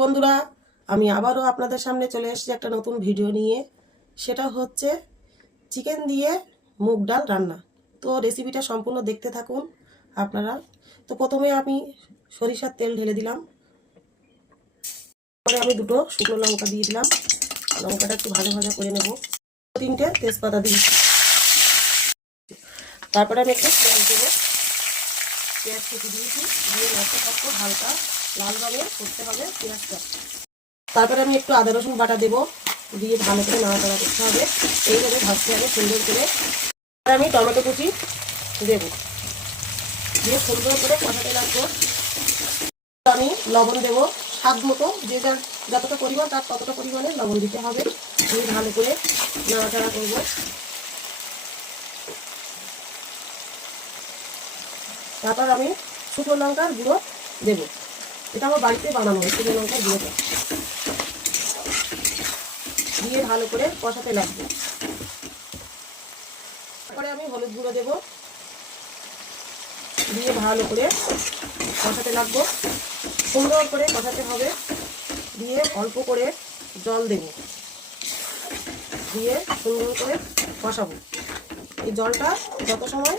বন্ধুরা, আমি আবারও আপনাদের সামনে চলে এসেছি একটা নতুন ভিডিও নিয়ে। সেটা হচ্ছে চিকেন দিয়ে মুগ ডাল রান্না। তো রেসিপিটা সম্পূর্ণ দেখতে থাকুন আপনারা। তো প্রথমে আমি সরিষার তেল ঢেলে দিলাম, পরে আমি দুটো শুকনো লঙ্কা দিয়ে দিলাম। লঙ্কাটা একটু ভাজা ভাজা করে নেব। 3টে তেজপাতা দিই। তারপরে আমি একটু পেঁয়াজ দেবো। পেঁয়াজ কেটে দিয়েছি, দিয়ে নাড়তে থাকবো, হালকা লাল রঙের করতে হবে পেঁয়াজটা। তারপরে আমি একটু আদা রসুন বাটা দেবো, দিয়ে ভালো করে নাড়াচাড়া করতে হবে। এইভাবে ভাজতে হবে সুন্দর করে। আমি টমেটো কুচি দেবো, দিয়ে সুন্দর করে কষাতে লাগবো। আমি লবণ দেবো স্বাদ মতো, যে যার যতটা পরিমাণ তার ততটা পরিমাণে লবণ দিতে হবে। দিয়ে ভালো করে নাড়াচাড়া করবো। তারপর আমি শুকনো লঙ্কার গুঁড়ো দেবো। এটা আমার বাড়িতে বানানো শুকনো লঙ্কার গুঁড়োটা, দিয়ে ভালো করে কষাতে লাগবে। তারপরে আমি হলুদ গুঁড়ো দেবো, দিয়ে ভালো করে কষাতে লাগবো। সুন্দর করে কষাতে হবে, দিয়ে অল্প করে জল দেব, দিয়ে সুন্দর করে কষাবো। এই জলটা যত সময়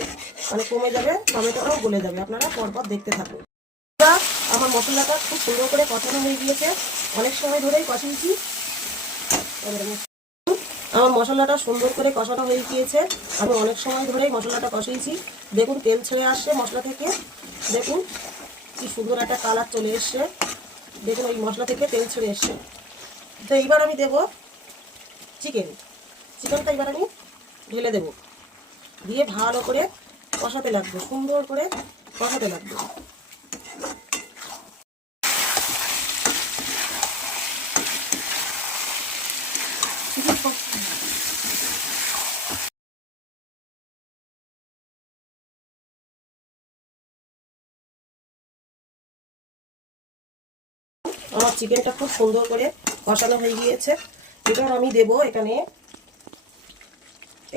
কমে যাবে, টমেটোটাও গলে যাবে। আপনারা পরপর দেখতে থাকুন। আমার মশলাটা খুব সুন্দর করে কষানো হয়ে গিয়েছে, অনেক সময় ধরেই কষিয়েছি। আমার মশলাটা সুন্দর করে কষানো হয়ে গিয়েছে, আমি অনেক সময় ধরেই মশলাটা কষিয়েছি। দেখুন তেল ছেড়ে আসছে মশলা থেকে, দেখুন কি সুন্দর একটা কালার চলে এসছে। দেখুন ওই মশলা থেকে তেল ছেড়ে এসছে। তো এইবার আমি দেবো চিকেনটা এবার আমি ঢেলে দেবো, দিয়ে ভালো করে কষাতে লাগবে, সুন্দর করে কষাতে লাগবে। আমার চিকেনটা খুব সুন্দর করে কষানো হয়ে গিয়েছে। এবার আমি দেবো এখানে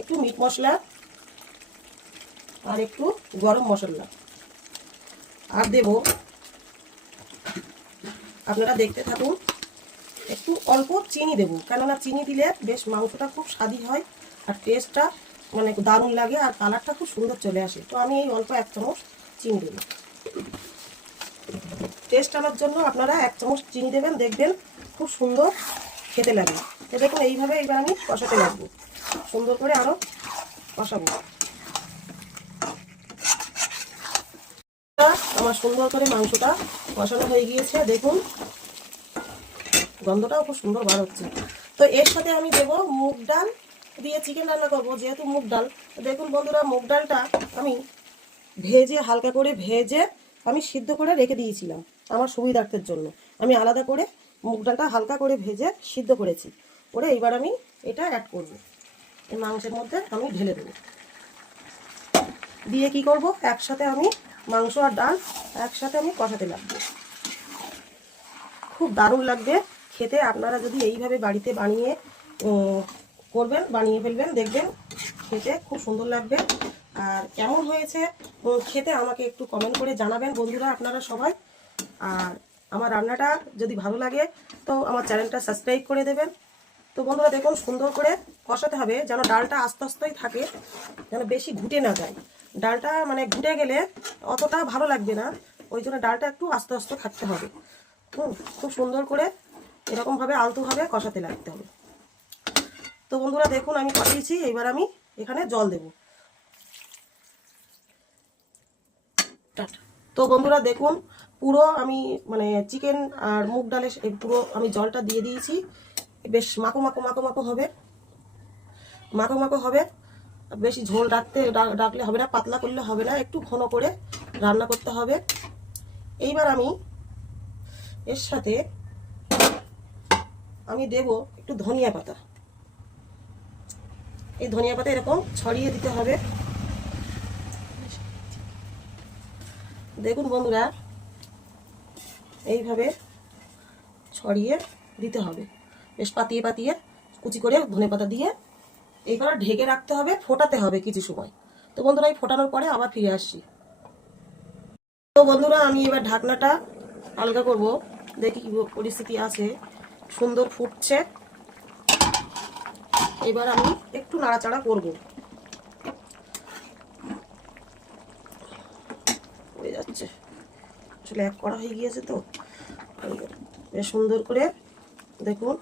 একটু মিট মশলা আর একটু গরম মশলা, আর দেব, আপনারা দেখতে থাকুন, একটু অল্প চিনি দেবো। কেননা চিনি দিলে বেশ মাংসটা খুব স্বাদি হয়, আর টেস্টটা দারুণ লাগে, আর কালারটা খুব সুন্দর চলে আসে। তো আমি এই অল্প 1 চামচ চিনি দেবো। টেস্ট আনার জন্য আপনারা 1 চামচ চিনি দেবেন, দেখবেন খুব সুন্দর খেতে লাগে। তো দেখুন এইভাবে এবার আমি কষাতে লাগবো, সুন্দর করে আরও কষাবো। আমার সুন্দর করে মাংসটা কষানো হয়ে গিয়েছে, দেখুন গন্ধটাও খুব সুন্দর বার হচ্ছে। তো এর সাথে আমি দেবো মুগ ডাল দিয়ে চিকেন রান্না করবো, যেহেতু মুগ ডাল। দেখুন বন্ধুরা, মুগ ডালটা আমি হালকা করে ভেজে আমি সিদ্ধ করে রেখে দিয়েছিলাম আমার সুবিধার্থের জন্য। আমি আলাদা করে মুগ ডালটা হালকা করে ভেজে সিদ্ধ করেছি। করে এইবার আমি এটা অ্যাড করবো এই মাংসের মধ্যে, আমি ঢেলে দেবো। দিয়ে কি করব, একসাথে আমি মাংস আর ডাল একসাথে আমি কষাতে লাগবো। খুব দারুণ লাগবে খেতে। আপনারা যদি এইভাবে বাড়িতে বানিয়ে ফেলবেন, দেখবেন খেতে খুব সুন্দর লাগবে। আর কেমন হয়েছে খেতে আমাকে একটু কমেন্ট করে জানাবেন বন্ধুরা, আপনারা সবাই। আর আমার রান্নাটা যদি ভালো লাগে তো আমার চ্যানেলটা সাবস্ক্রাইব করে দেবেন। তো বন্ধুরা দেখুন, সুন্দর করে কষাতে হবে, যেন ডালটা আস্তে আস্তেই থাকে, যেন বেশি ঘুটে না যায়। ডালটা ঘুটে গেলে অতটা ভালো লাগবে না, ওই জন্য ডালটা একটু আস্তে আস্তে থাকতে হবে। খুব সুন্দর করে এরকমভাবে আলতোভাবে কষাতে লাগতে হবে। তো বন্ধুরা দেখুন আমি কষিয়েছি, এইবার আমি এখানে জল দেব। তো বন্ধুরা দেখুন, পুরো আমি চিকেন আর মুগ ডালের পুরো আমি জলটা দিয়ে দিয়েছি। বেশ মাখো মাখো মাখো মাখো হবে, মাখো মাখো হবে। বেশি ঝোল ডাকলে হবে না, পাতলা করলে হবে না, একটু ঘন করে রান্না করতে হবে। এইবার আমি এর সাথে আমি দেব একটু ধনিয়া পাতা। এই ধনিয়া পাতা এরকম ছড়িয়ে দিতে হবে। দেখুন বন্ধুরা, এইভাবে ছড়িয়ে দিতে হবে, বেশ পাতিয়ে পাতিয়ে কুচি করে ধনিয়া পাতা দিয়ে। এইবার ঢেকে রাখতে হবে, ফোটাতে হবে কিছু সময়। তো বন্ধুরা এই ফোটানোর পরে আবার ফিরে আসছি। তো বন্ধুরা আমি এবার ঢাকনাটা আলগা করব, দেখি কি পরিস্থিতি আছে। সুন্দর ফুটছে। এবার আমি একটু নাড়াচাড়া করব। হয়ে যাচ্ছে, আসলে এক করা হয়ে গিয়েছে তো। বেশ সুন্দর করে দেখুন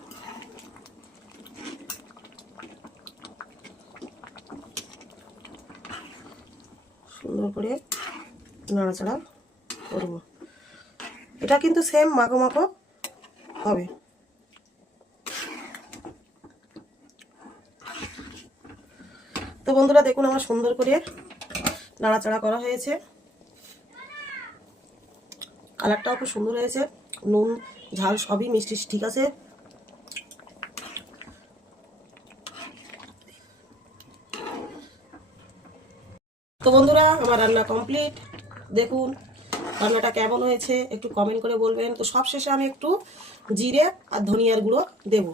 সুন্দর করে নাড়াচাড়া করব। এটা কিন্তু সেম মাখো মাখো হবে। তো বন্ধুরা দেখুন আমার সুন্দর করে নাড়াচাড়া করা হয়েছে। কালারটাও খুব সুন্দর হয়েছে, নুন ঝাল সবই মিষ্টি ঠিক আছে। তো বন্ধুরা আমার রান্না কমপ্লিট। দেখুন রান্নাটা কেমন হয়েছে একটু কমেন্ট করে বলবেন। তো সব শেষে আমি একটু জিরে আর ধনিয়ার গুঁড়ো দেব।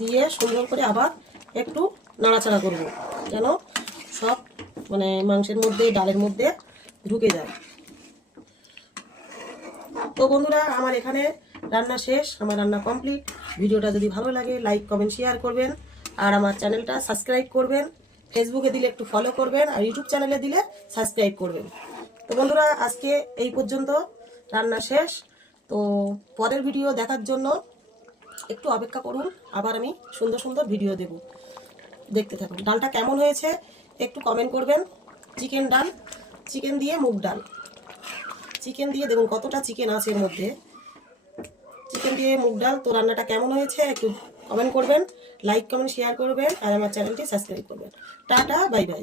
দিয়ে সুন্দর করে আবার একটু নাড়াচাড়া করব, যেন সব মানে মাংসের মধ্যে ডালের মধ্যে ঢুকে যায়। তো বন্ধুরা আমার এখানে রান্না শেষ, আমার রান্না কমপ্লিট। ভিডিওটা যদি ভালো লাগে লাইক কমেন্ট শেয়ার করবেন, আর আমার চ্যানেলটা সাবস্ক্রাইব করবেন। ফেসবুকে দিলে একটু ফলো করবেন, আর ইউটিউব চ্যানেলে দিলে সাবস্ক্রাইব করবেন। তো বন্ধুরা আজকে এই পর্যন্ত, রান্না শেষ। তো পরের ভিডিও দেখার জন্য একটু অপেক্ষা করুন, আবার আমি সুন্দর সুন্দর ভিডিও দেব, দেখতে থাকুন। ডালটা কেমন হয়েছে একটু কমেন্ট করবেন। চিকেন ডাল, চিকেন দিয়ে মুগ ডাল, চিকেন দিয়ে দেখুন কতটা চিকেন আছে এর মধ্যে। চিকেন দিয়ে মুগ ডাল। তো রান্নাটা কেমন হয়েছে একটু কমেন্ট করবেন, লাইক কমেন্ট শেয়ার করবেন, আর আমার চ্যানেলটি সাবস্ক্রাইব করবেন। Tata, bye bye.